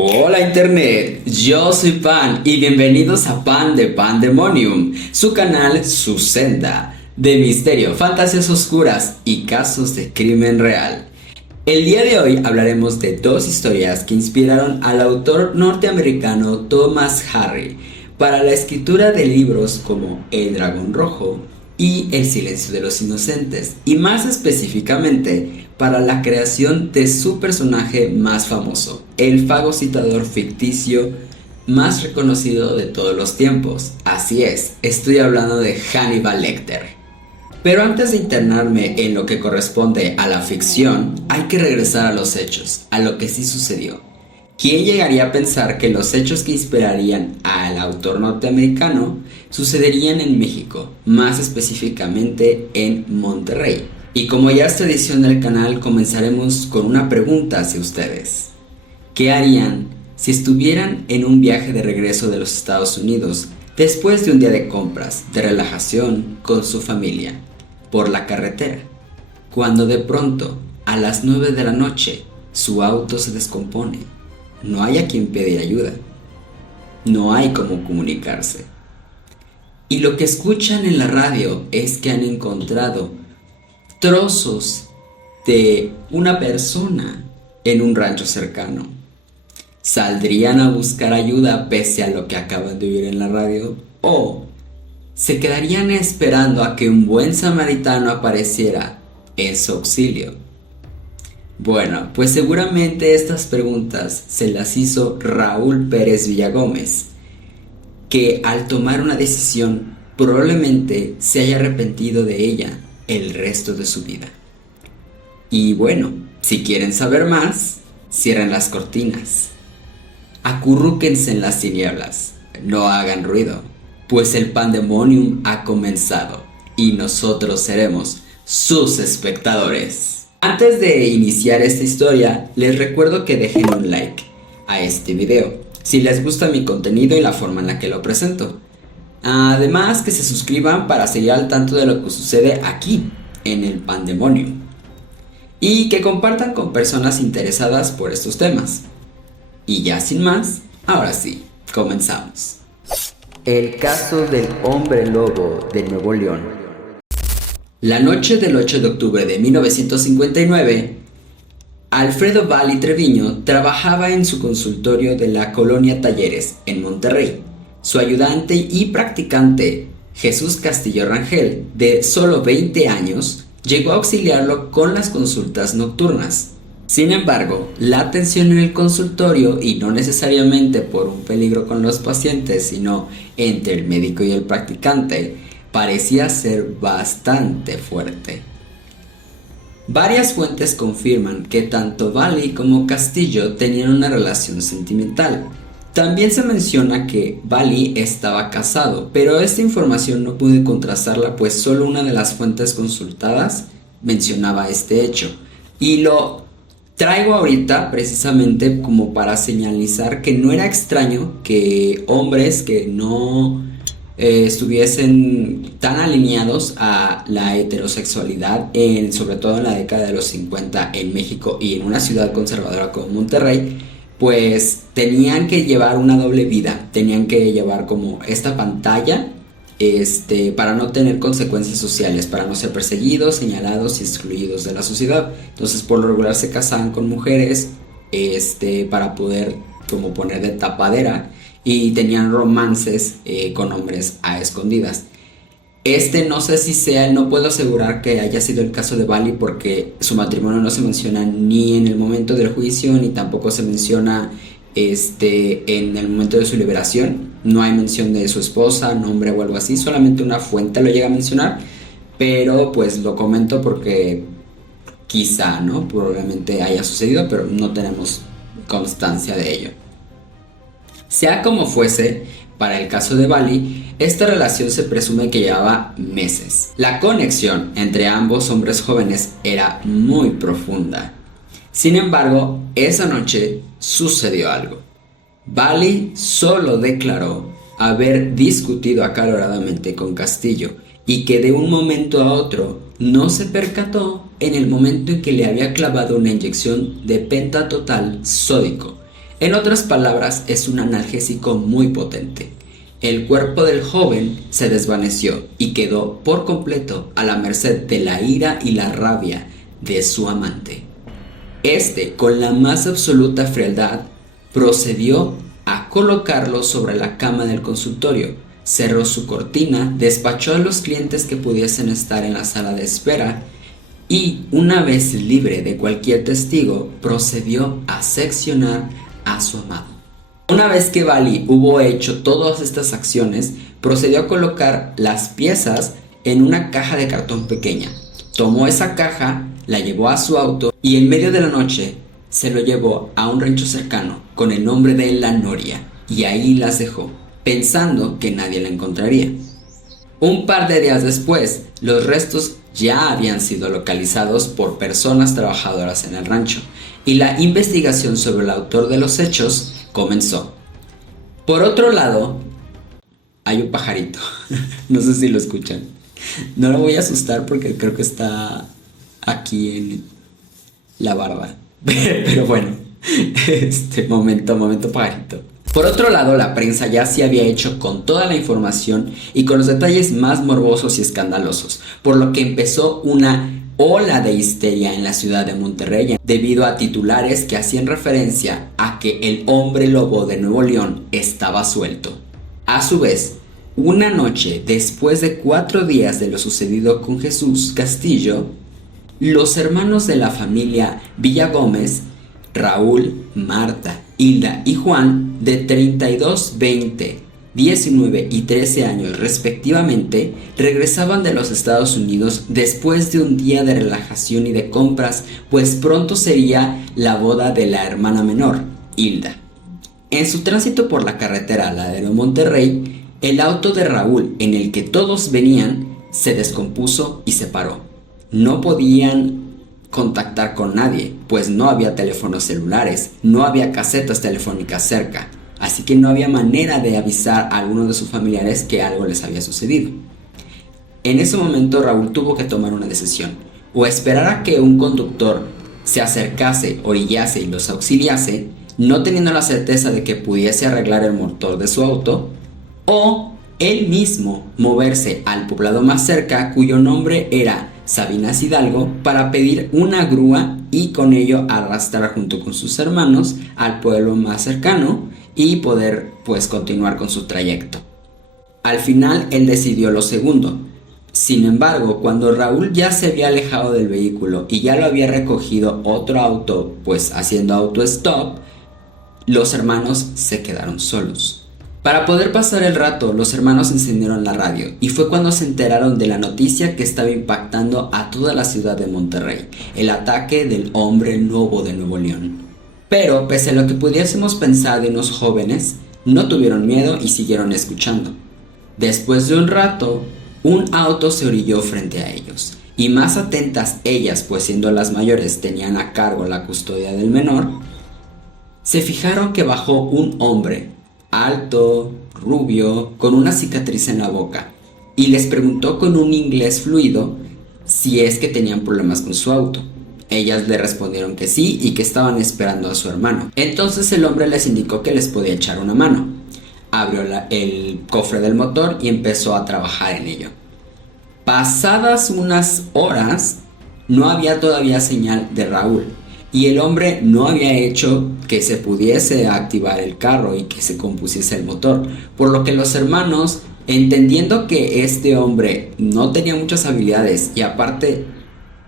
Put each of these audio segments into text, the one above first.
Hola Internet, yo soy Pan y bienvenidos a Pan de Pandemonium, su canal, su senda de misterio, fantasías oscuras y casos de crimen real. El día de hoy hablaremos de dos historias que inspiraron al autor norteamericano Thomas Hardy para la escritura de libros como El Dragón Rojo y El Silencio de los Inocentes, y más específicamente para la creación de su personaje más famoso, el fagocitador ficticio más reconocido de todos los tiempos. Así es, estoy hablando de Hannibal Lecter. Pero antes de internarme en lo que corresponde a la ficción, hay que regresar a los hechos, a lo que sí sucedió. ¿Quién llegaría a pensar que los hechos que inspirarían al autor norteamericano sucederían en México, más específicamente en Monterrey? Y como ya es tradición del canal, comenzaremos con una pregunta hacia ustedes. ¿Qué harían si estuvieran en un viaje de regreso de los Estados Unidos después de un día de compras, de relajación con su familia, por la carretera, cuando de pronto, a las 9 de la noche, su auto se descompone? No hay a quien pedir ayuda, no hay cómo comunicarse. Y lo que escuchan en la radio es que han encontrado trozos de una persona en un rancho cercano. ¿Saldrían a buscar ayuda pese a lo que acaban de oír en la radio? ¿O se quedarían esperando a que un buen samaritano apareciera en su auxilio? Bueno, pues seguramente estas preguntas se las hizo Raúl Pérez Villagómez, que al tomar una decisión probablemente se haya arrepentido de ella el resto de su vida. Y bueno, si quieren saber más, cierren las cortinas, acurrúquense en las tinieblas, no hagan ruido, pues el Pandemonium ha comenzado y nosotros seremos sus espectadores. Antes de iniciar esta historia, les recuerdo que dejen un like a este video si les gusta mi contenido y la forma en la que lo presento. Además, que se suscriban para seguir al tanto de lo que sucede aquí en el Pandemonium, y que compartan con personas interesadas por estos temas. Y ya sin más, ahora sí, comenzamos. El caso del hombre lobo de Nuevo León. La noche del 8 de octubre de 1959, Alfredo Valli Treviño trabajaba en su consultorio de la colonia Talleres, en Monterrey. Su ayudante y practicante, Jesús Castillo Rangel, de solo 20 años, llegó a auxiliarlo con las consultas nocturnas. Sin embargo, la atención en el consultorio, y no necesariamente por un peligro con los pacientes, sino entre el médico y el practicante, parecía ser bastante fuerte. Varias fuentes confirman que tanto Valli como Castillo tenían una relación sentimental. También se menciona que Valli estaba casado, pero esta información no pude contrastarla, pues solo una de las fuentes consultadas mencionaba este hecho. Y lo traigo ahorita precisamente como para señalizar que no era extraño que hombres que no estuviesen tan alineados a la heterosexualidad, sobre todo en la década de los 50 en México y en una ciudad conservadora como Monterrey, pues tenían que llevar una doble vida, tenían que llevar como esta pantalla para no tener consecuencias sociales, para no ser perseguidos, señalados y excluidos de la sociedad. Entonces por lo regular se casaban con mujeres para poder como poner de tapadera, y tenían romances con hombres a escondidas. No sé si sea, no puedo asegurar que haya sido el caso de Valli, porque su matrimonio no se menciona ni en el momento del juicio, ni tampoco se menciona en el momento de su liberación. No hay mención de su esposa, nombre o algo así, solamente una fuente lo llega a mencionar, pero pues lo comento porque quizá, ¿no? Probablemente haya sucedido, pero no tenemos constancia de ello. Sea como fuese, para el caso de Valli, esta relación se presume que llevaba meses. La conexión entre ambos hombres jóvenes era muy profunda. Sin embargo, esa noche sucedió algo. Valli solo declaró haber discutido acaloradamente con Castillo, y que de un momento a otro no se percató en el momento en que le había clavado una inyección de pentatotal sódico, En otras palabras, es un analgésico muy potente. El cuerpo del joven se desvaneció y quedó por completo a la merced de la ira y la rabia de su amante. Este, con la más absoluta frialdad, procedió a colocarlo sobre la cama del consultorio, cerró su cortina, despachó a los clientes que pudiesen estar en la sala de espera y, una vez libre de cualquier testigo, procedió a seccionar a su amado. Una vez que Bali hubo hecho todas estas acciones, procedió a colocar las piezas en una caja de cartón pequeña. Tomó esa caja, la llevó a su auto y en medio de la noche se lo llevó a un rancho cercano con el nombre de La Noria y ahí las dejó, pensando que nadie la encontraría. Un par de días después, los restos ya habían sido localizados por personas trabajadoras en el rancho y la investigación sobre el autor de los hechos comenzó. Por otro lado, hay un pajarito, no sé si lo escuchan. No lo voy a asustar porque creo que está aquí en la barba. Pero bueno, momento pajarito. Por otro lado, la prensa ya se había hecho con toda la información y con los detalles más morbosos y escandalosos, por lo que empezó una ola de histeria en la ciudad de Monterrey debido a titulares que hacían referencia a que el hombre lobo de Nuevo León estaba suelto. A su vez, una noche después de 4 días de lo sucedido con Jesús Castillo, los hermanos de la familia Villagómez, Raúl, Marta, Hilda y Juan, de 32, 20, 19 y 13 años respectivamente, regresaban de los Estados Unidos después de un día de relajación y de compras, pues pronto sería la boda de la hermana menor, Hilda. En su tránsito por la carretera Ladero Monterrey, el auto de Raúl, en el que todos venían, se descompuso y se paró. No podían contactar con nadie, pues no había teléfonos celulares, no había casetas telefónicas cerca, así que no había manera de avisar a alguno de sus familiares que algo les había sucedido. En ese momento Raúl tuvo que tomar una decisión, o esperar a que un conductor se acercase, orillase y los auxiliase, no teniendo la certeza de que pudiese arreglar el motor de su auto, o él mismo moverse al poblado más cerca, cuyo nombre era Sabinas Hidalgo, para pedir una grúa y con ello arrastrar junto con sus hermanos al pueblo más cercano y poder continuar con su trayecto. Al final él decidió lo segundo. Sin embargo, cuando Raúl ya se había alejado del vehículo y ya lo había recogido otro auto, haciendo auto-stop, los hermanos se quedaron solos. Para poder pasar el rato, los hermanos encendieron la radio y fue cuando se enteraron de la noticia que estaba impactando a toda la ciudad de Monterrey, el ataque del hombre lobo de Nuevo León. Pero, pese a lo que pudiésemos pensar de unos jóvenes, no tuvieron miedo y siguieron escuchando. Después de un rato, un auto se orilló frente a ellos, y más atentas ellas, pues siendo las mayores tenían a cargo la custodia del menor, se fijaron que bajó un hombre, alto, rubio, con una cicatriz en la boca, y les preguntó con un inglés fluido si es que tenían problemas con su auto. Ellas le respondieron que sí y que estaban esperando a su hermano. Entonces el hombre les indicó que les podía echar una mano. Abrió el cofre del motor y empezó a trabajar en ello. Pasadas unas horas, no había todavía señal de Raúl, y el hombre no había hecho que se pudiese activar el carro y que se compusiese el motor, por lo que los hermanos, entendiendo que este hombre no tenía muchas habilidades y aparte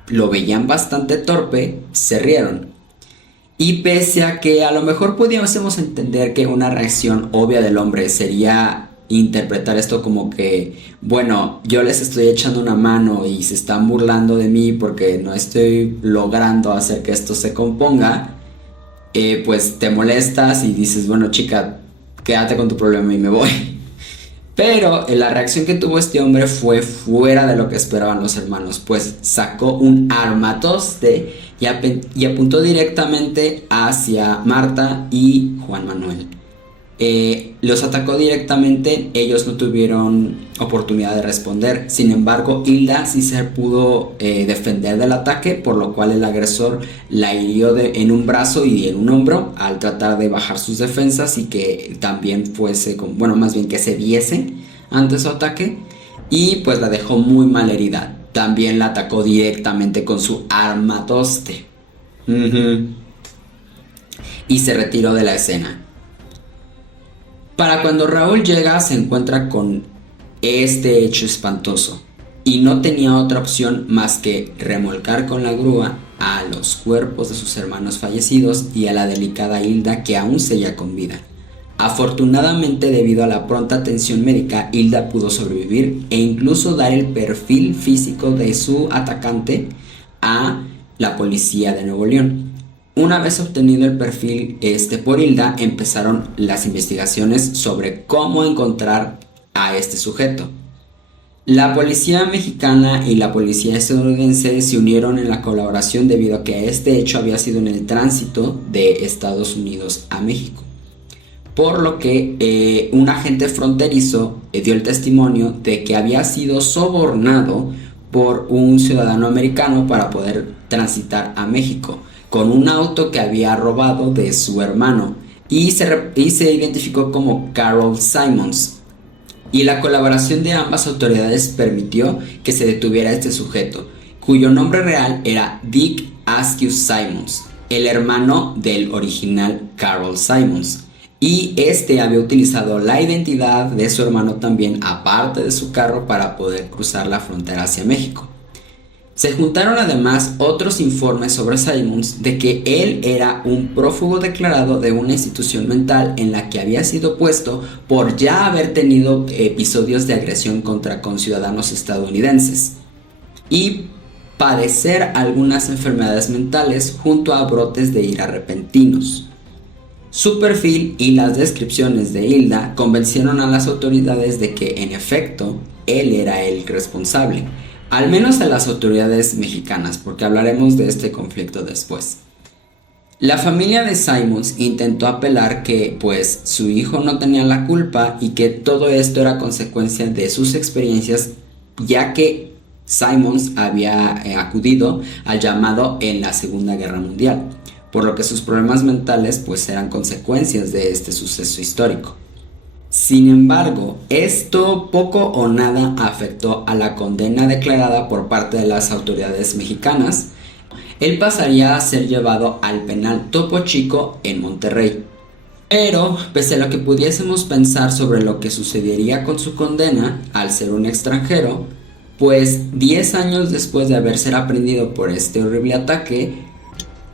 lo veían bastante torpe, se rieron. Y pese a que a lo mejor pudiésemos entender que una reacción obvia del hombre sería interpretar esto como que, bueno, yo les estoy echando una mano y se están burlando de mí porque no estoy logrando hacer que esto se componga, pues te molestas y dices, bueno, chica, quédate con tu problema y me voy. Pero la reacción que tuvo este hombre fue fuera de lo que esperaban los hermanos, pues sacó un armatoste y apuntó directamente hacia Marta y Juan Manuel. Los atacó directamente, ellos no tuvieron oportunidad de responder. Sin embargo, Hilda sí se pudo defender del ataque, por lo cual el agresor la hirió en un brazo y en un hombro al tratar de bajar sus defensas y que también más bien que se viese ante su ataque, y pues la dejó muy mal herida. También la atacó directamente con su armatoste. Y se retiró de la escena. Para cuando Raúl llega, se encuentra con este hecho espantoso y no tenía otra opción más que remolcar con la grúa a los cuerpos de sus hermanos fallecidos y a la delicada Hilda, que aún seguía con vida. Afortunadamente, debido a la pronta atención médica, Hilda pudo sobrevivir e incluso dar el perfil físico de su atacante a la policía de Nuevo León. Una vez obtenido el perfil por Hilda, empezaron las investigaciones sobre cómo encontrar a este sujeto. La policía mexicana y la policía estadounidense se unieron en la colaboración debido a que este hecho había sido en el tránsito de Estados Unidos a México. Por lo que un agente fronterizo dio el testimonio de que había sido sobornado por un ciudadano americano para poder transitar a México con un auto que había robado de su hermano, y se identificó como Carol Simmons. Y la colaboración de ambas autoridades permitió que se detuviera a este sujeto, cuyo nombre real era Dick Askew Simmons, el hermano del original Carol Simmons. Y este había utilizado la identidad de su hermano también, aparte de su carro, para poder cruzar la frontera hacia México. Se juntaron además otros informes sobre Simmons de que él era un prófugo declarado de una institución mental en la que había sido puesto por ya haber tenido episodios de agresión contra conciudadanos estadounidenses y padecer algunas enfermedades mentales junto a brotes de ira repentinos. Su perfil y las descripciones de Hilda convencieron a las autoridades de que, en efecto, él era el responsable, al menos a las autoridades mexicanas, porque hablaremos de este conflicto después. La familia de Simmons intentó apelar que, pues, su hijo no tenía la culpa y que todo esto era consecuencia de sus experiencias, ya que Simmons había acudido al llamado en la Segunda Guerra Mundial, por lo que sus problemas mentales pues eran consecuencias de este suceso histórico. Sin embargo, esto poco o nada afectó a la condena declarada por parte de las autoridades mexicanas. Él pasaría a ser llevado al penal Topo Chico en Monterrey. Pero, pese a lo que pudiésemos pensar sobre lo que sucedería con su condena al ser un extranjero, pues 10 años después de haber sido aprendido por este horrible ataque,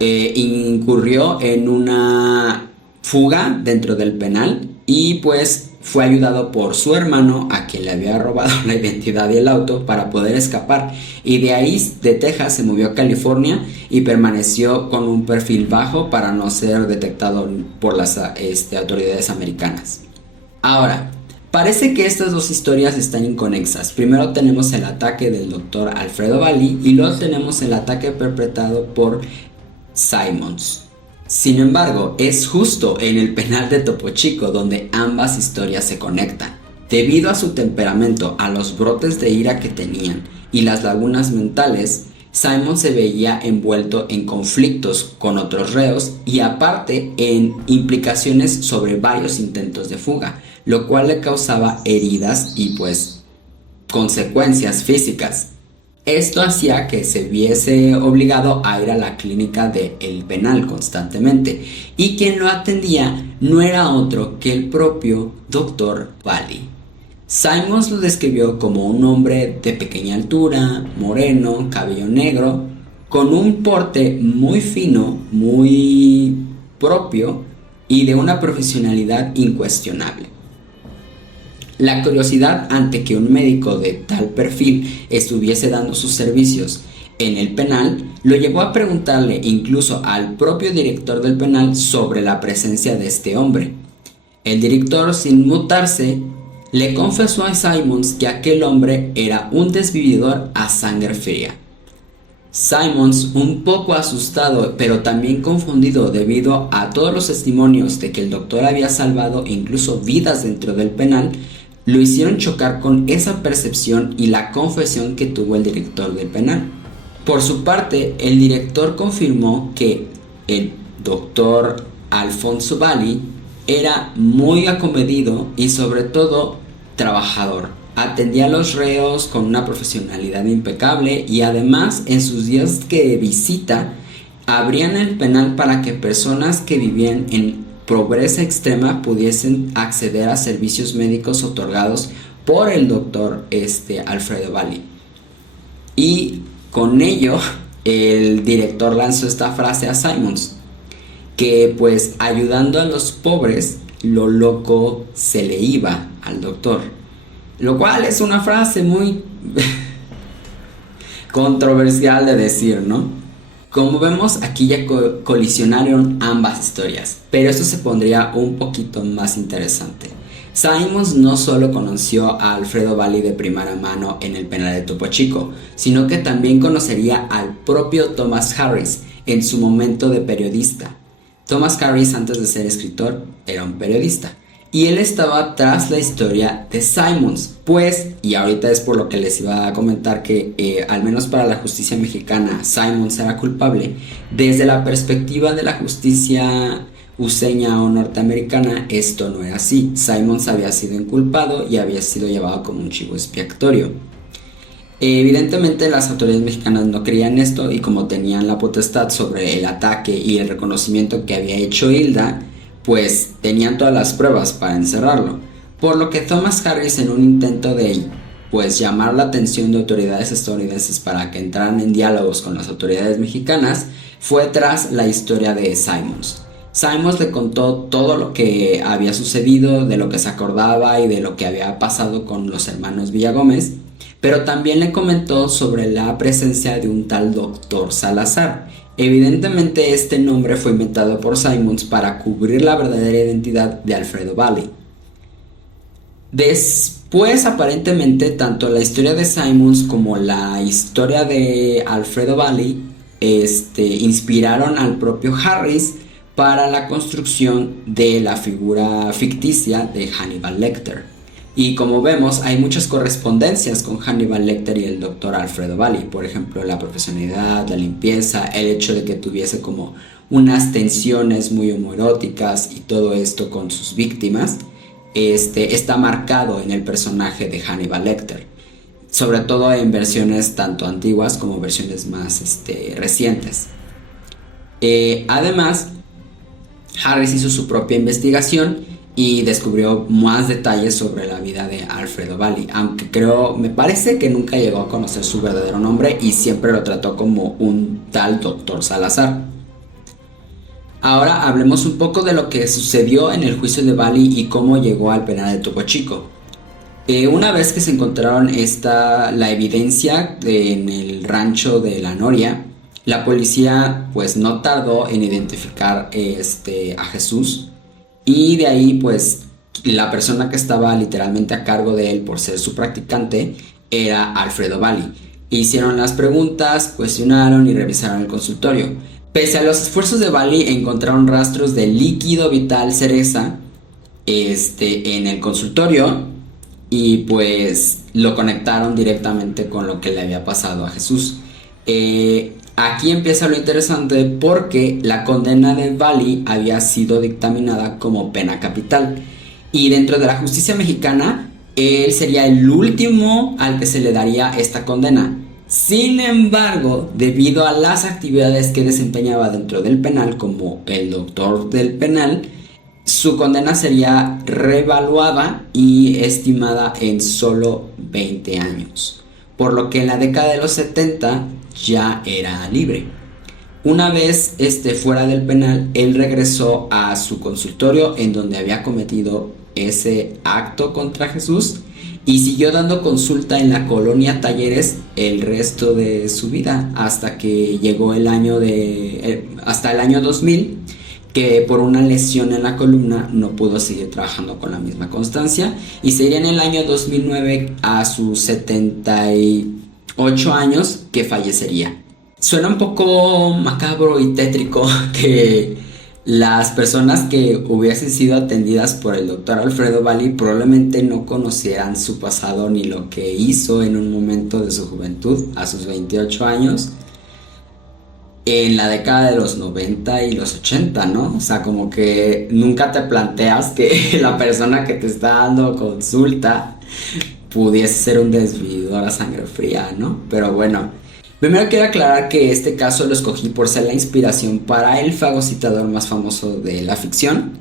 incurrió en una fuga dentro del penal y pues fue ayudado por su hermano, a quien le había robado la identidad y el auto, para poder escapar, y de ahí, de Texas, se movió a California y permaneció con un perfil bajo para no ser detectado por las autoridades americanas. Ahora, parece que estas dos historias están inconexas. Primero tenemos el ataque del doctor Alfredo Valli y luego tenemos el ataque perpetrado por Simmons. Sin embargo, es justo en el penal de Topo Chico donde ambas historias se conectan. Debido a su temperamento, a los brotes de ira que tenían y las lagunas mentales, Simmons se veía envuelto en conflictos con otros reos y aparte en implicaciones sobre varios intentos de fuga, lo cual le causaba heridas y pues consecuencias físicas. Esto hacía que se viese obligado a ir a la clínica del penal constantemente, y quien lo atendía no era otro que el propio Dr. Valli. Simmons lo describió como un hombre de pequeña altura, moreno, cabello negro, con un porte muy fino, muy propio y de una profesionalidad incuestionable. La curiosidad ante que un médico de tal perfil estuviese dando sus servicios en el penal lo llevó a preguntarle incluso al propio director del penal sobre la presencia de este hombre. El director, sin mutarse, le confesó a Simmons que aquel hombre era un desvividor a sangre fría. Simons, un poco asustado pero también confundido debido a todos los testimonios de que el doctor había salvado incluso vidas dentro del penal, lo hicieron chocar con esa percepción y la confesión que tuvo el director del penal. Por su parte, el director confirmó que el doctor Alfonso Valli era muy acomedido y sobre todo trabajador. Atendía a los reos con una profesionalidad impecable y además en sus días de visita abrían el penal para que personas que vivían en pobreza extrema pudiesen acceder a servicios médicos otorgados por el doctor Alfredo Valli. Y con ello el director lanzó esta frase a Simons, que pues ayudando a los pobres lo loco se le iba al doctor, lo cual es una frase muy controversial de decir, ¿no? Como vemos, aquí ya colisionaron ambas historias, pero esto se pondría un poquito más interesante. Simons no solo conoció a Alfredo Valli de primera mano en el penal de Topo Chico, sino que también conocería al propio Thomas Harris en su momento de periodista. Thomas Harris, antes de ser escritor, era un periodista. Y él estaba tras la historia de Simons, pues, y ahorita es por lo que les iba a comentar que al menos para la justicia mexicana Simons era culpable. Desde la perspectiva de la justicia useña o norteamericana, esto no era así. Simons había sido inculpado y había sido llevado como un chivo expiatorio. Evidentemente las autoridades mexicanas no creían esto y como tenían la potestad sobre el ataque y el reconocimiento que había hecho Hilda, pues tenían todas las pruebas para encerrarlo, por lo que Thomas Harris, en un intento de pues llamar la atención de autoridades estadounidenses para que entraran en diálogos con las autoridades mexicanas, fue tras la historia de Simons. Simons le contó todo lo que había sucedido, de lo que se acordaba y de lo que había pasado con los hermanos Villagómez, pero también le comentó sobre la presencia de un tal doctor Salazar. Evidentemente este nombre fue inventado por Simons para cubrir la verdadera identidad de Alfredo Valli. Después, aparentemente, tanto la historia de Simons como la historia de Alfredo Valli inspiraron al propio Harris para la construcción de la figura ficticia de Hannibal Lecter. Y como vemos, hay muchas correspondencias con Hannibal Lecter y el doctor Alfredo Valli. Por ejemplo, la profesionalidad, la limpieza, el hecho de que tuviese como unas tensiones muy homoeróticas y todo esto con sus víctimas, está marcado en el personaje de Hannibal Lecter. Sobre todo en versiones tanto antiguas como versiones más recientes. Además, Harris hizo su propia investigación y descubrió más detalles sobre la vida de Alfredo Valli, aunque me parece que nunca llegó a conocer su verdadero nombre y siempre lo trató como un tal doctor Salazar. Ahora hablemos un poco de lo que sucedió en el juicio de Valli y cómo llegó al penal de Topo Chico. Una vez que se encontraron la evidencia en el rancho de La Noria, la policía pues no tardó en identificar a Jesús. Y de ahí pues la persona que estaba literalmente a cargo de él por ser su practicante era Alfredo Valli. Hicieron las preguntas, cuestionaron y revisaron el consultorio. Pese a los esfuerzos de Valli, encontraron rastros de líquido vital cereza en el consultorio y pues lo conectaron directamente con lo que le había pasado a Jesús. Aquí empieza lo interesante porque la condena de Valli había sido dictaminada como pena capital y dentro de la justicia mexicana él sería el último al que se le daría esta condena. Sin embargo, debido a las actividades que desempeñaba dentro del penal como el doctor del penal, su condena sería revaluada y estimada en solo 20 años, por lo que en la década de los 70 ya era libre. Una vez fuera del penal, él regresó a su consultorio en donde había cometido ese acto contra Jesús y siguió dando consulta en la colonia Talleres el resto de su vida hasta que llegó hasta el año 2000, que por una lesión en la columna no pudo seguir trabajando con la misma constancia y sería en el año 2009 a sus 78 años que fallecería. suena un poco macabro y tétrico que las personas que hubiesen sido atendidas por el doctor Alfredo Bali probablemente no conocieran su pasado ni lo que hizo en un momento de su juventud, a sus 28 años, en la década de los 90 y los 80, ¿no? O sea, como que nunca te planteas que la persona que te está dando consulta pudiese ser un desvividor a sangre fría, ¿no? Pero bueno, primero quiero aclarar que este caso lo escogí por ser la inspiración para el fagocitador más famoso de la ficción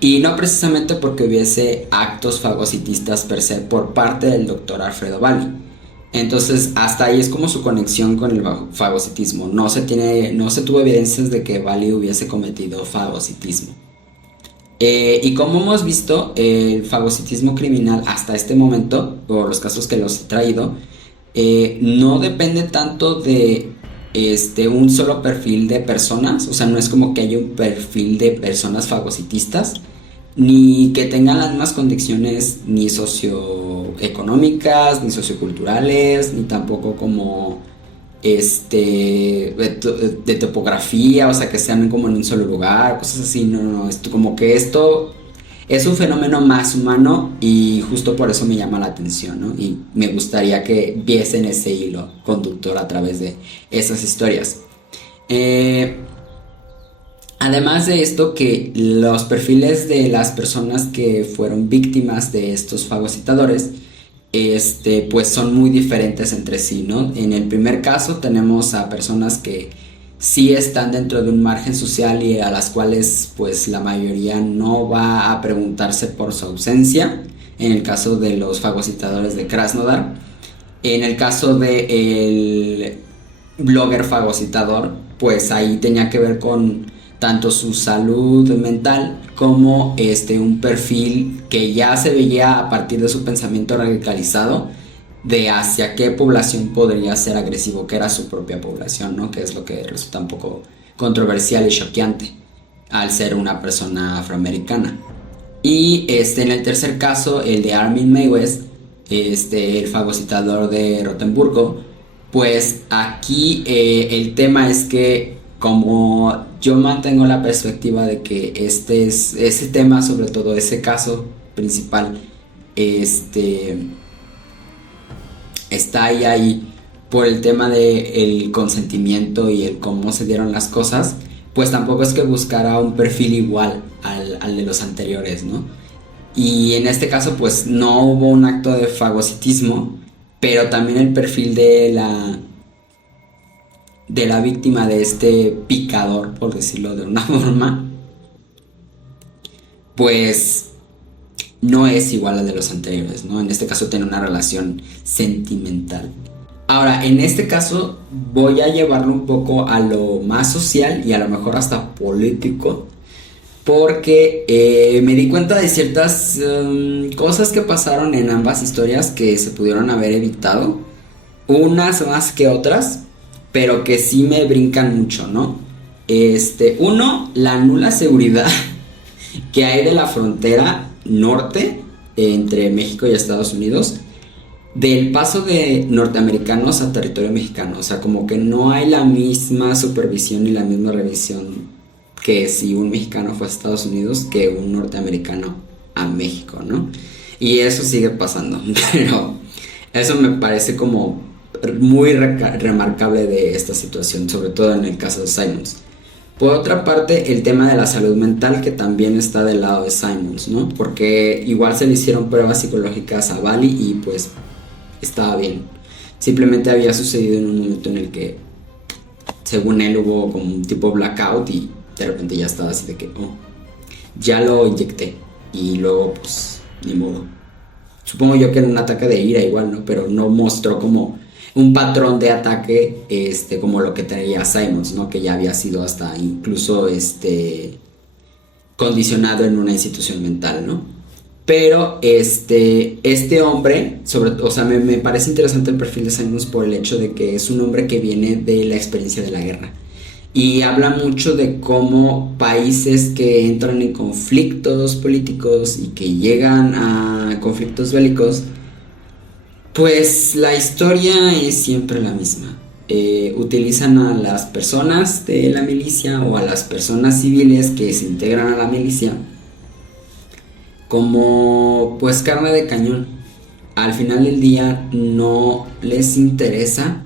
y no precisamente porque hubiese actos fagocitistas per se por parte del doctor Alfredo Bali. Entonces, hasta ahí es como su conexión con el fagocitismo. No se tuvo evidencias de que Bali hubiese cometido fagocitismo. Y como hemos visto, el fagocitismo criminal hasta este momento, por los casos que los he traído, no depende tanto de un solo perfil de personas, o sea, no es como que haya un perfil de personas fagocitistas, ni que tengan las mismas condiciones ni socioeconómicas, ni socioculturales, ni tampoco como de topografía, o sea, que sean como en un solo lugar, cosas así. No, no, esto como que esto es un fenómeno más humano y justo por eso me llama la atención, ¿no? Y me gustaría que viesen ese hilo conductor a través de esas historias. Eh, Además de esto, que los perfiles de las personas que fueron víctimas de estos fagocitadores, pues son muy diferentes entre sí, ¿no? En el primer caso tenemos a personas que sí están dentro de un margen social y a las cuales pues la mayoría no va a preguntarse por su ausencia, en el caso de los fagocitadores de Krasnodar. En el caso del blogger fagocitador, pues ahí tenía que ver con tanto su salud mental como un perfil que ya se veía a partir de su pensamiento radicalizado de hacia qué población podría ser agresivo, que era su propia población, ¿no? Que es lo que resulta un poco controversial y choqueante al ser una persona afroamericana. Y en el tercer caso, el de Armin Meiwes, el fagocitador de Rotemburgo, pues aquí el tema es que como yo mantengo la perspectiva de que ese tema, sobre todo ese caso principal, está ahí por el tema del consentimiento y el cómo se dieron las cosas, pues tampoco es que buscara un perfil igual al de los anteriores, ¿no? Y en este caso pues no hubo un acto de fagocitismo, pero también el perfil de la víctima de este picador, por decirlo de una forma, pues no es igual al de los anteriores, ¿no? En este caso tiene una relación sentimental. Ahora, en este caso voy a llevarlo un poco a lo más social y a lo mejor hasta político, porque me di cuenta de ciertas cosas que pasaron en ambas historias que se pudieron haber evitado, unas más que otras, pero que sí me brincan mucho, ¿no? Uno, la nula seguridad que hay de la frontera norte entre México y Estados Unidos, del paso de norteamericanos a territorio mexicano. O sea, como que no hay la misma supervisión y la misma revisión que si un mexicano fue a Estados Unidos que un norteamericano a México, ¿no? Y eso sigue pasando, pero eso me parece como muy remarcable de esta situación, sobre todo en el caso de Simons. Por otra parte, el tema de la salud mental, que también está del lado de Simons, ¿no? Porque igual se le hicieron pruebas psicológicas a Bali y pues estaba bien. Simplemente había sucedido en un momento en el que, según él, hubo como un tipo blackout y de repente ya estaba así de que, oh, ya lo inyecté. Y luego, pues, ni modo. Supongo yo que era un ataque de ira igual, ¿no? Pero no mostró como un patrón de ataque como lo que tenía Simons, ¿no? Que ya había sido hasta incluso condicionado en una institución mental, ¿no? Pero este hombre, o sea, me parece interesante el perfil de Simons por el hecho de que es un hombre que viene de la experiencia de la guerra. Y habla mucho de cómo países que entran en conflictos políticos y que llegan a conflictos bélicos, pues la historia es siempre la misma. utilizan a las personas de la milicia o a las personas civiles que se integran a la milicia como pues carne de cañón. Al final del día no les interesa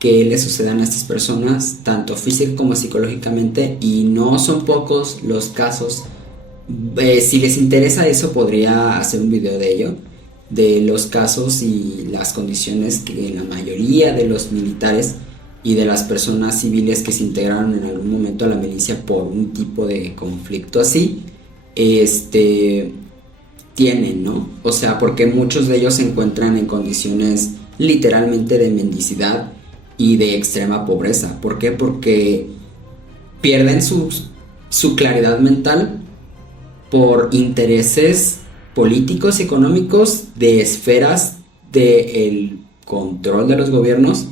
que le sucedan a estas personas, tanto física como psicológicamente, y no son pocos los casos. Si les interesa eso, podría hacer un video de ello, de los casos y las condiciones que la mayoría de los militares y de las personas civiles que se integraron en algún momento a la milicia por un tipo de conflicto así, tienen, ¿no? O sea, porque muchos de ellos se encuentran en condiciones literalmente de mendicidad y de extrema pobreza. ¿Por qué? Porque pierden su claridad mental por intereses políticos y económicos de esferas del control de los gobiernos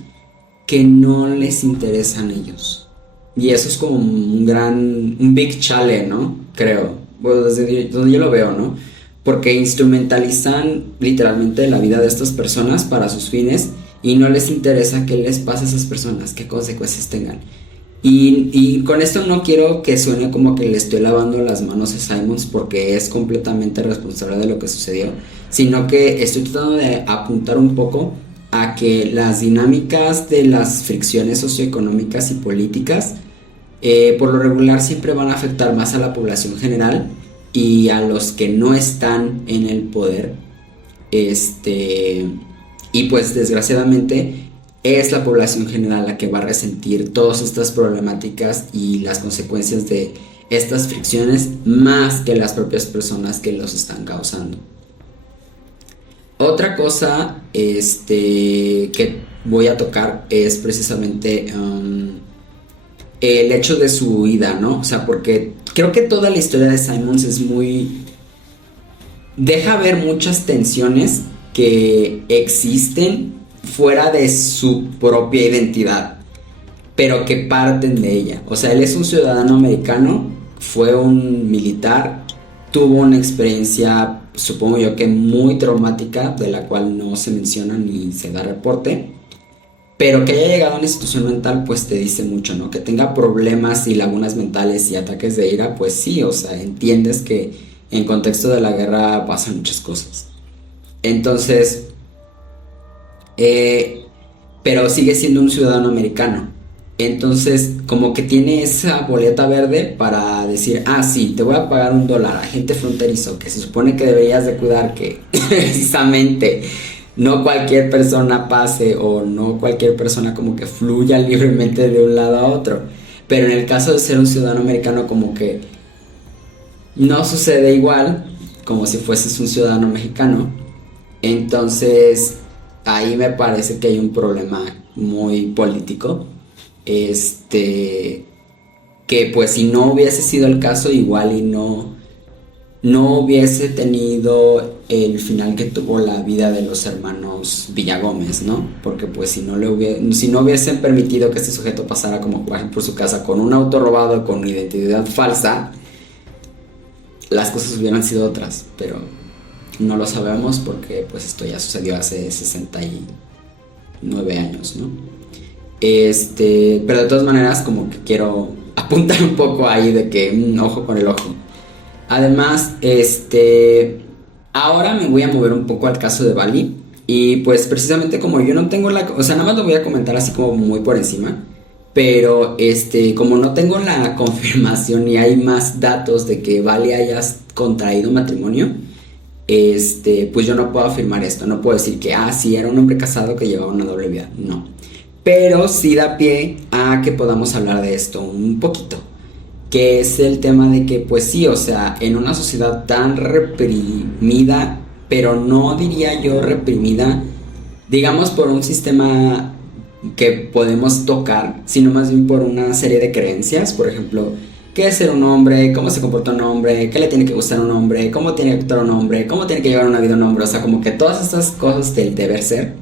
que no les interesan a ellos. Y eso es como un big challenge, ¿no? Creo, bueno, desde donde yo lo veo, ¿no? Porque instrumentalizan literalmente la vida de estas personas para sus fines y no les interesa qué les pasa a esas personas, qué consecuencias tengan. Y con esto no quiero que suene como que le estoy lavando las manos a Simons porque es completamente responsable de lo que sucedió, sino que estoy tratando de apuntar un poco a que las dinámicas de las fricciones socioeconómicas y políticas por lo regular siempre van a afectar más a la población general y a los que no están en el poder. Y pues desgraciadamente es la población general la que va a resentir todas estas problemáticas y las consecuencias de estas fricciones más que las propias personas que los están causando. Otra cosa que voy a tocar es precisamente el hecho de su huida, ¿no? O sea, porque creo que toda la historia de Simons es deja ver muchas tensiones que existen fuera de su propia identidad, pero que parten de ella. O sea, él es un ciudadano americano, fue un militar, tuvo una experiencia, supongo yo que muy traumática, de la cual no se menciona ni se da reporte, pero que haya llegado a una institución mental, pues te dice mucho, ¿no? Que tenga problemas y lagunas mentales y ataques de ira, pues sí, o sea, entiendes que en contexto de la guerra pasan muchas cosas. Entonces, pero sigue siendo un ciudadano americano. Entonces, como que tiene esa boleta verde para decir, ah, sí, te voy a pagar $1, agente fronterizo, que se supone que deberías de cuidar que precisamente no cualquier persona pase o no cualquier persona como que fluya libremente de un lado a otro. Pero en el caso de ser un ciudadano americano, como que no sucede igual como si fueses un ciudadano mexicano. Entonces ahí me parece que hay un problema muy político, que pues si no hubiese sido el caso igual y no hubiese tenido el final que tuvo la vida de los hermanos Villagómez, ¿no? Porque pues si no hubiesen permitido que este sujeto pasara como por su casa con un auto robado, con una identidad falsa, las cosas hubieran sido otras, pero no lo sabemos porque pues esto ya sucedió hace 69 años, ¿no? Pero de todas maneras como que quiero apuntar un poco ahí de que ojo con el ojo. Además, ahora me voy a mover un poco al caso de Bali. Y pues precisamente como yo no tengo o sea, nada más lo voy a comentar así como muy por encima. Pero como no tengo la confirmación ni hay más datos de que Bali haya contraído matrimonio, pues yo no puedo afirmar esto. No puedo decir que, sí, era un hombre casado que llevaba una doble vida. No. Pero sí da pie a que podamos hablar de esto un poquito. Que es el tema de que, pues sí, o sea, en una sociedad tan reprimida, pero no diría yo reprimida, digamos por un sistema que podemos tocar, sino más bien por una serie de creencias, por ejemplo, qué es ser un hombre, cómo se comporta un hombre, qué le tiene que gustar a un hombre, cómo tiene que actuar un hombre, cómo tiene que llevar una vida un hombre, o sea, como que todas estas cosas del deber ser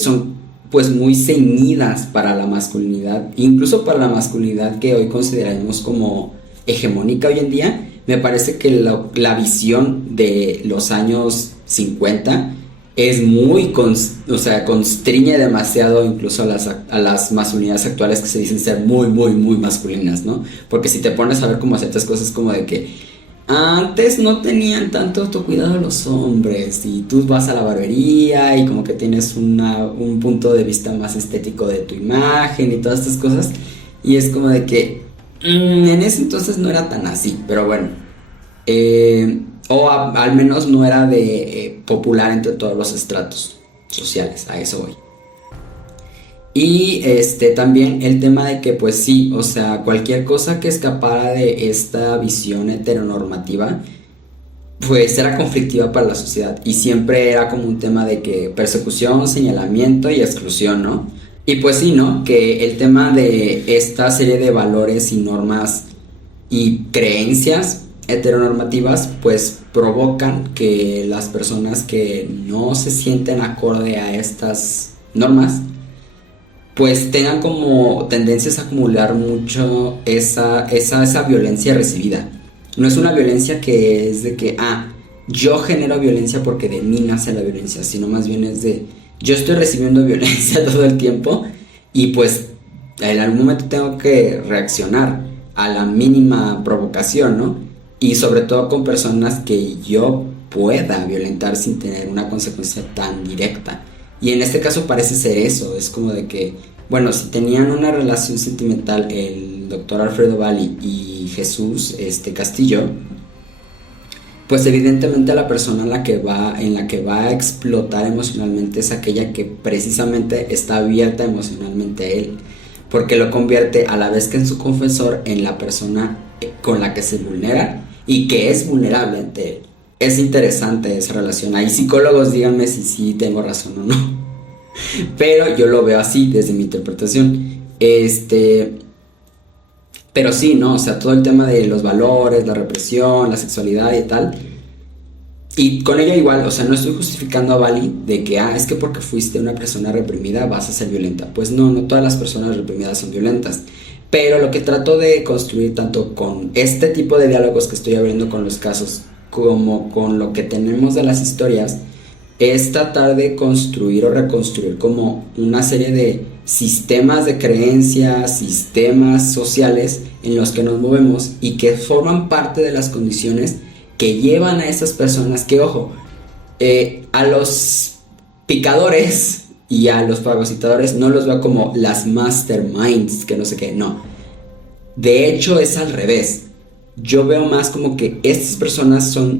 son pues muy ceñidas para la masculinidad, incluso para la masculinidad que hoy consideramos como hegemónica hoy en día. Me parece que la visión de los años 50 es muy, o sea, constriñe demasiado incluso a las masculinidades actuales que se dicen ser muy, muy, muy masculinas, ¿no? Porque si te pones a ver como ciertas cosas como de que antes no tenían tanto autocuidado los hombres y tú vas a la barbería y como que tienes un punto de vista más estético de tu imagen y todas estas cosas y es como de que en ese entonces no era tan así, pero bueno, al menos no era de popular entre todos los estratos sociales, a eso voy. Y también el tema de que pues sí, o sea, cualquier cosa que escapara de esta visión heteronormativa, pues era conflictiva para la sociedad y siempre era como un tema de que persecución, señalamiento y exclusión, ¿no? Y pues sí, ¿no? Que el tema de esta serie de valores y normas y creencias heteronormativas pues provocan que las personas que no se sienten acorde a estas normas pues tengan como tendencias a acumular mucho esa violencia recibida. No es una violencia que es de que, yo genero violencia porque de mí nace la violencia, sino más bien es de, yo estoy recibiendo violencia todo el tiempo y pues en algún momento tengo que reaccionar a la mínima provocación, ¿no? Y sobre todo con personas que yo pueda violentar sin tener una consecuencia tan directa. Y en este caso parece ser eso, es como de que, bueno, si tenían una relación sentimental el doctor Alfredo Valli y Jesús Castillo, pues evidentemente la persona en la que va a explotar emocionalmente es aquella que precisamente está abierta emocionalmente a él, porque lo convierte a la vez que en su confesor en la persona con la que se vulnera y que es vulnerable ante él. Es interesante esa relación. Hay psicólogos, díganme si sí tengo razón o no. Pero yo lo veo así desde mi interpretación. Pero sí, ¿no? O sea, todo el tema de los valores, la represión, la sexualidad y tal. Y con ello igual, o sea, no estoy justificando a Bali de que, es que porque fuiste una persona reprimida vas a ser violenta. Pues no, no todas las personas reprimidas son violentas. Pero lo que trato de construir tanto con este tipo de diálogos que estoy abriendo con los casos como con lo que tenemos de las historias es tratar de construir o reconstruir como una serie de sistemas de creencias, sistemas sociales en los que nos movemos y que forman parte de las condiciones que llevan a esas personas que, ojo, a los picadores y a los fagocitadores no los veo como las masterminds, que no sé qué, no. De hecho es al revés. Yo veo más como que estas personas o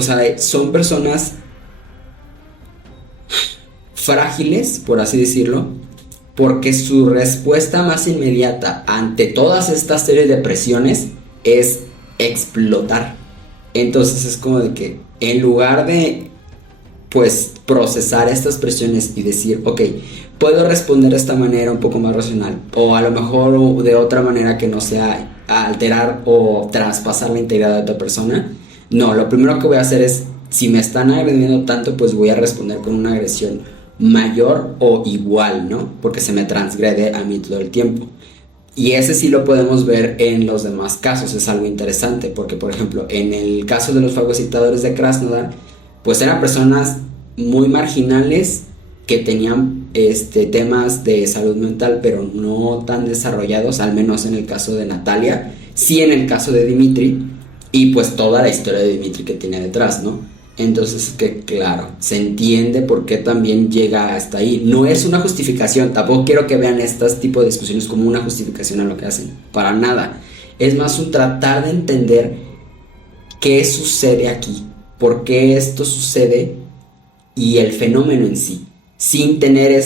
sea, son personas frágiles, por así decirlo, porque su respuesta más inmediata ante todas estas series de presiones es explotar. Entonces es como de que en lugar de pues procesar estas presiones y decir, ok, puedo responder de esta manera un poco más racional o a lo mejor de otra manera que no sea alterar o traspasar la integridad de otra persona. No, lo primero que voy a hacer es, si me están agrediendo tanto, pues voy a responder con una agresión mayor o igual, ¿no? Porque se me transgrede a mí todo el tiempo. Y ese sí lo podemos ver en los demás casos, es algo interesante, porque por ejemplo, en el caso de los fagocitadores de Krasnodar, pues eran personas muy marginales que tenían temas de salud mental, pero no tan desarrollados, al menos en el caso de Natalia, sí en el caso de Dimitri, y pues toda la historia de Dimitri que tiene detrás, ¿no? Entonces, que claro, se entiende por qué también llega hasta ahí. No es una justificación, tampoco quiero que vean estos tipos de discusiones como una justificación a lo que hacen, para nada. Es más un tratar de entender qué sucede aquí, por qué esto sucede y el fenómeno en sí, sin tener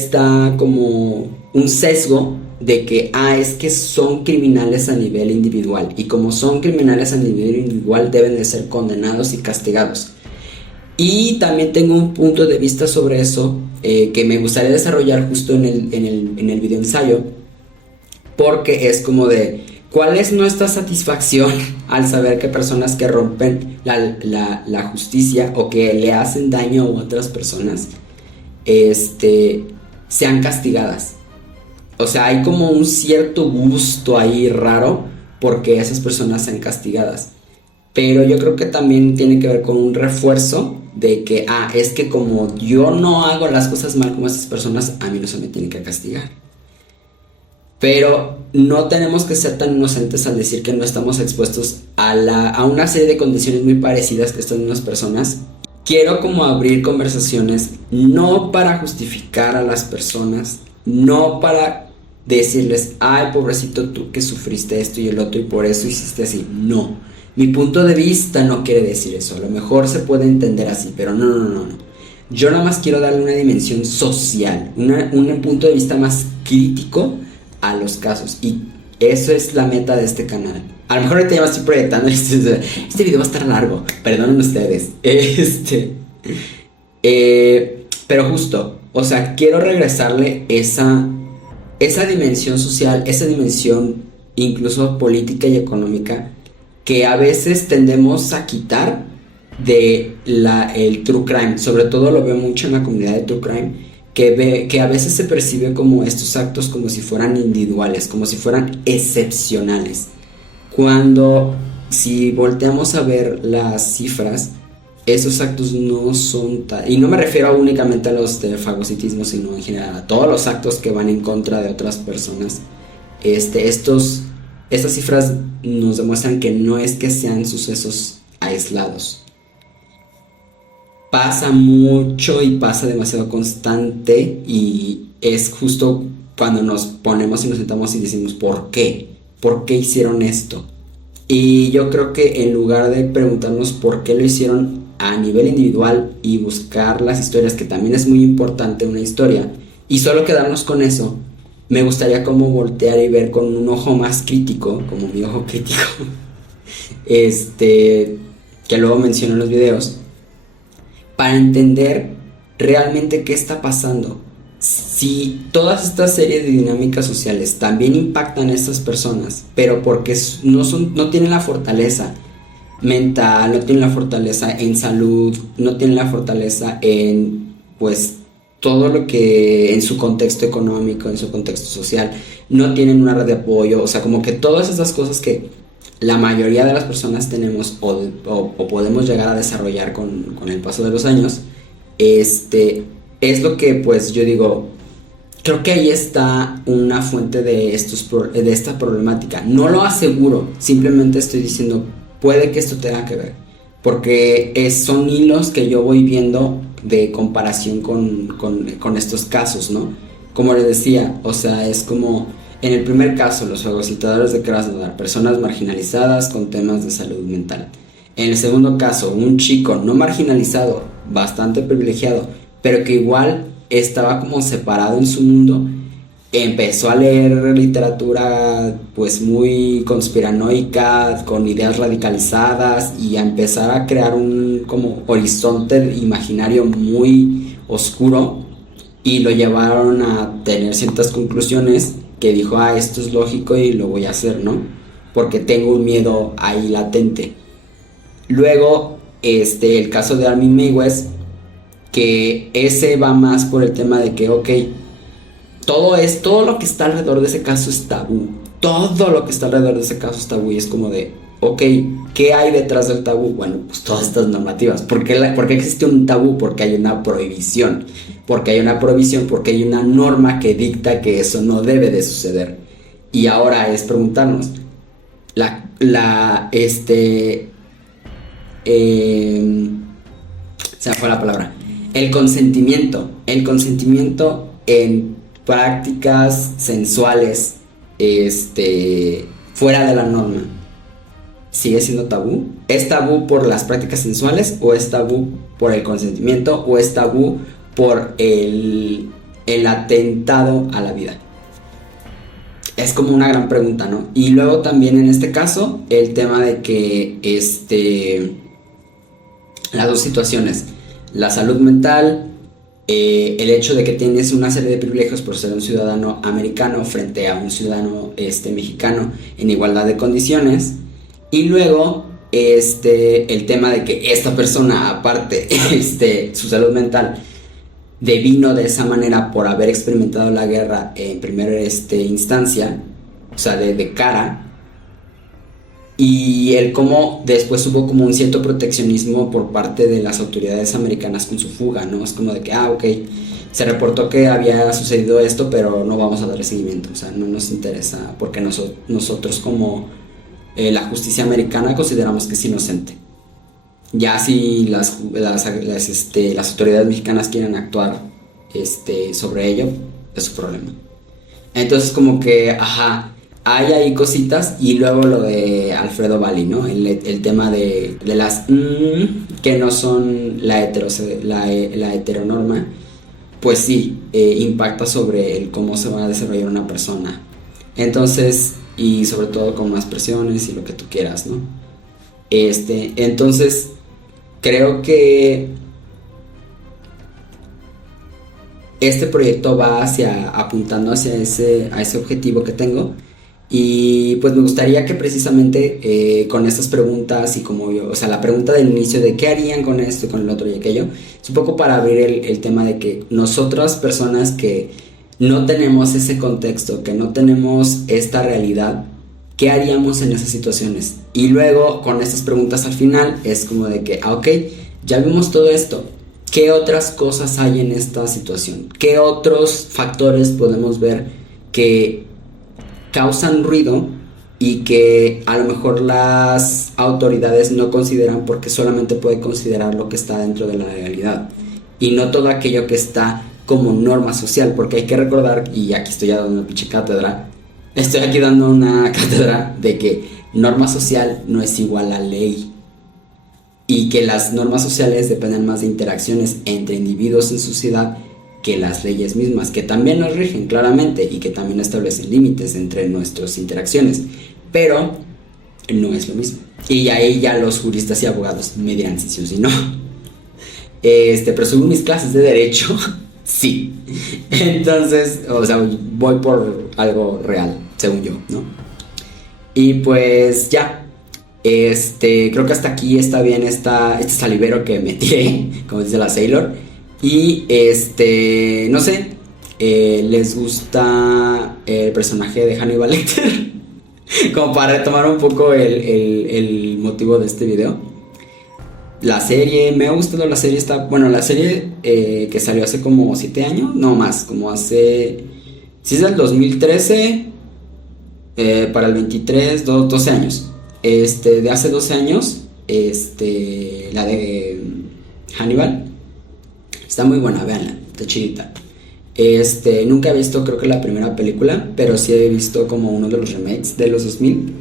como un sesgo de que, es que son criminales a nivel individual y como son criminales a nivel individual deben de ser condenados y castigados. Y también tengo un punto de vista sobre eso que me gustaría desarrollar justo en el video ensayo, porque es como de cuál es nuestra satisfacción al saber que personas que rompen la justicia o que le hacen daño a otras personas sean castigadas. O sea, hay como un cierto gusto ahí raro porque esas personas sean castigadas. pero yo creo que también tiene que ver con un refuerzo de que, es que como yo no hago las cosas mal como estas personas, a mí no se me tiene que castigar. Pero no tenemos que ser tan inocentes al decir que no estamos expuestos a una serie de condiciones muy parecidas que estas mismas personas. Quiero como abrir conversaciones, no para justificar a las personas, no para decirles, ay, pobrecito tú que sufriste esto y el otro y por eso hiciste así. No, mi punto de vista no quiere decir eso. A lo mejor se puede entender así, pero no, no, no, no. Yo nada más quiero darle una dimensión social, un punto de vista más crítico a los casos. Y eso es la meta de este canal. A lo mejor ahorita ya me estoy proyectando. Este video va a estar largo. Perdonen ustedes. Pero justo, o sea, quiero regresarle esa dimensión social, esa dimensión incluso política y económica que a veces tendemos a quitar de el true crime. Sobre todo lo veo mucho en la comunidad de true crime, que a veces se percibe como estos actos como si fueran individuales, como si fueran excepcionales. Cuando si volteamos a ver las cifras, esos actos no son y no me refiero únicamente a los de fagocitismo, sino en general a todos los actos que van en contra de otras personas. Estas cifras nos demuestran que no es que sean sucesos aislados. Pasa mucho y pasa demasiado constante, y es justo cuando nos ponemos y nos sentamos y decimos ¿por qué? ¿Por qué hicieron esto? Y yo creo que en lugar de preguntarnos por qué lo hicieron a nivel individual y buscar las historias, que también es muy importante una historia, y solo quedarnos con eso, me gustaría como voltear y ver con un ojo más crítico, como mi ojo crítico, que luego menciono en los videos, para entender realmente qué está pasando. Si todas estas series de dinámicas sociales también impactan a estas personas, pero porque no tienen la fortaleza mental, no tienen la fortaleza en salud, no tienen la fortaleza en, pues, todo lo que en su contexto económico, en su contexto social, no tienen una red de apoyo, o sea, como que todas esas cosas que la mayoría de las personas tenemos o podemos llegar a desarrollar con el paso de los años, es lo que, pues, yo digo, creo que ahí está una fuente de esta problemática. No lo aseguro, simplemente estoy diciendo, puede que esto tenga que ver, porque son hilos que yo voy viendo de comparación con estos casos, ¿no? Como les decía, o sea, es como en el primer caso, los fagocitadores de Krasnodar, personas marginalizadas con temas de salud mental. En el segundo caso, un chico no marginalizado, bastante privilegiado, pero que igual estaba como separado en su mundo, empezó a leer literatura pues muy conspiranoica, con ideas radicalizadas, y a empezar a crear un como horizonte imaginario muy oscuro, y lo llevaron a tener ciertas conclusiones que dijo, esto es lógico y lo voy a hacer, ¿no? Porque tengo un miedo ahí latente. Luego, el caso de Armin Meiwes, que ese va más por el tema de que, ok, todo lo que está alrededor de ese caso es tabú. Todo lo que está alrededor de ese caso es tabú, y es como de, ok, ¿qué hay detrás del tabú? Bueno, pues todas estas normativas. ¿Por qué existe un tabú? Porque hay una prohibición. Porque hay una prohibición, porque hay una norma que dicta que eso no debe de suceder. Y ahora es preguntarnos, se me fue la palabra. El consentimiento en prácticas sensuales, fuera de la norma, ¿sigue siendo tabú? ¿Es tabú por las prácticas sensuales, o es tabú por el consentimiento, o es tabú por el atentado a la vida? Es como una gran pregunta, ¿no? Y luego también en este caso, el tema de que las dos situaciones, la salud mental, el hecho de que tienes una serie de privilegios por ser un ciudadano americano frente a un ciudadano mexicano en igualdad de condiciones, y luego el tema de que esta persona, aparte, su salud mental devino de esa manera por haber experimentado la guerra en primera instancia, o sea, de cara, y el cómo después hubo como un cierto proteccionismo por parte de las autoridades americanas con su fuga, ¿no? Es como de que, ok, se reportó que había sucedido esto, pero no vamos a dar seguimiento, o sea, no nos interesa, porque nosotros como la justicia americana consideramos que es inocente. Ya si las autoridades mexicanas quieren actuar sobre ello, es su problema. Entonces como que, ajá, hay ahí cositas y luego lo de Alfredo Bali, ¿no? El tema de las que no son la heteronorma, pues sí, impacta sobre el cómo se va a desarrollar una persona. Entonces, y sobre todo con más presiones y lo que tú quieras, ¿no? Entonces, creo que este proyecto va apuntando hacia a ese objetivo que tengo. Y pues me gustaría que precisamente con estas preguntas y como yo, o sea, la pregunta del inicio de qué harían con esto, con el otro y aquello, es un poco para abrir el tema de que nosotras personas que no tenemos ese contexto, que no tenemos esta realidad, ¿qué haríamos en esas situaciones? Y luego con estas preguntas al final es como de que, ok, ya vimos todo esto. ¿Qué otras cosas hay en esta situación? ¿Qué otros factores podemos ver que causan ruido y que a lo mejor las autoridades no consideran porque solamente puede considerar lo que está dentro de la legalidad y no todo aquello que está como norma social? Porque hay que recordar, y aquí estoy dando una pinche cátedra, estoy aquí dando una cátedra de que norma social no es igual a ley, y que las normas sociales dependen más de interacciones entre individuos en sociedad que las leyes mismas, que también nos rigen claramente y que también establecen límites entre nuestras interacciones, pero no es lo mismo. Y ahí ya los juristas y abogados me dirán si sí o si no. Pero según mis clases de derecho, sí. Entonces, o sea, voy por algo real, según yo, ¿no? Y pues ya. Creo que hasta aquí está bien este salivero que metí, como dice la Sailor. Y no sé, ¿les gusta el personaje de Hannibal Lecter? Como para retomar un poco el motivo de este video. La serie, me ha gustado la serie, la serie que salió hace como 7 años, no más, como hace, si es del 2013, para el 23, 12 años. De hace 12 años, la de Hannibal, está muy buena, véanla, está chidita. Nunca he visto, creo que la primera película, pero sí he visto como uno de los remakes de los 2000,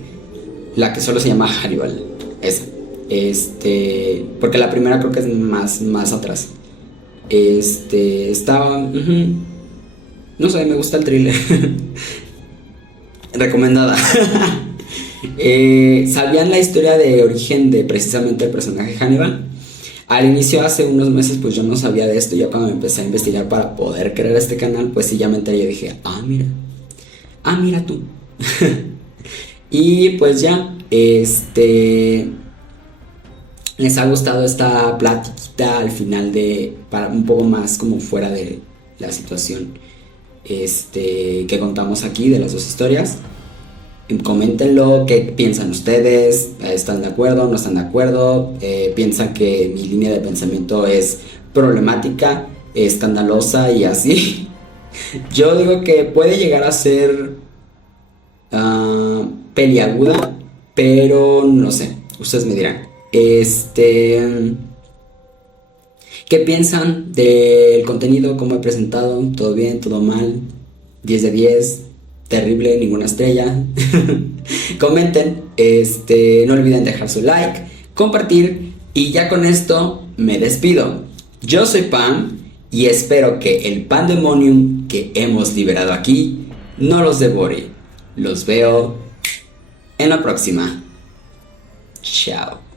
la que solo se llama Hannibal, esa. Porque la primera creo que es más atrás. Estaba, no sé, me gusta el thriller. Recomendada. ¿Sabían la historia de origen de precisamente el personaje Hannibal? Al inicio, hace unos meses, pues yo no sabía de esto. Yo cuando me empecé a investigar para poder crear este canal, pues sí, ya me enteré. Yo dije, mira tú. Y pues ya, les ha gustado esta platiquita al final para un poco más como fuera de la situación que contamos aquí de las dos historias. Coméntenlo, qué piensan ustedes, ¿están de acuerdo, no están de acuerdo? ¿Piensan que mi línea de pensamiento es problemática, escandalosa y así? Yo digo que puede llegar a ser peliaguda, pero no sé, ustedes me dirán. ¿Qué piensan del contenido? ¿Cómo he presentado? ¿Todo bien? ¿Todo mal? ¿10 de 10? Terrible, ninguna estrella. Comenten, no olviden dejar su like, compartir, y ya con esto me despido. Yo soy Pam y espero que el pandemonium que hemos liberado aquí no los devore. Los veo en la próxima. Chao.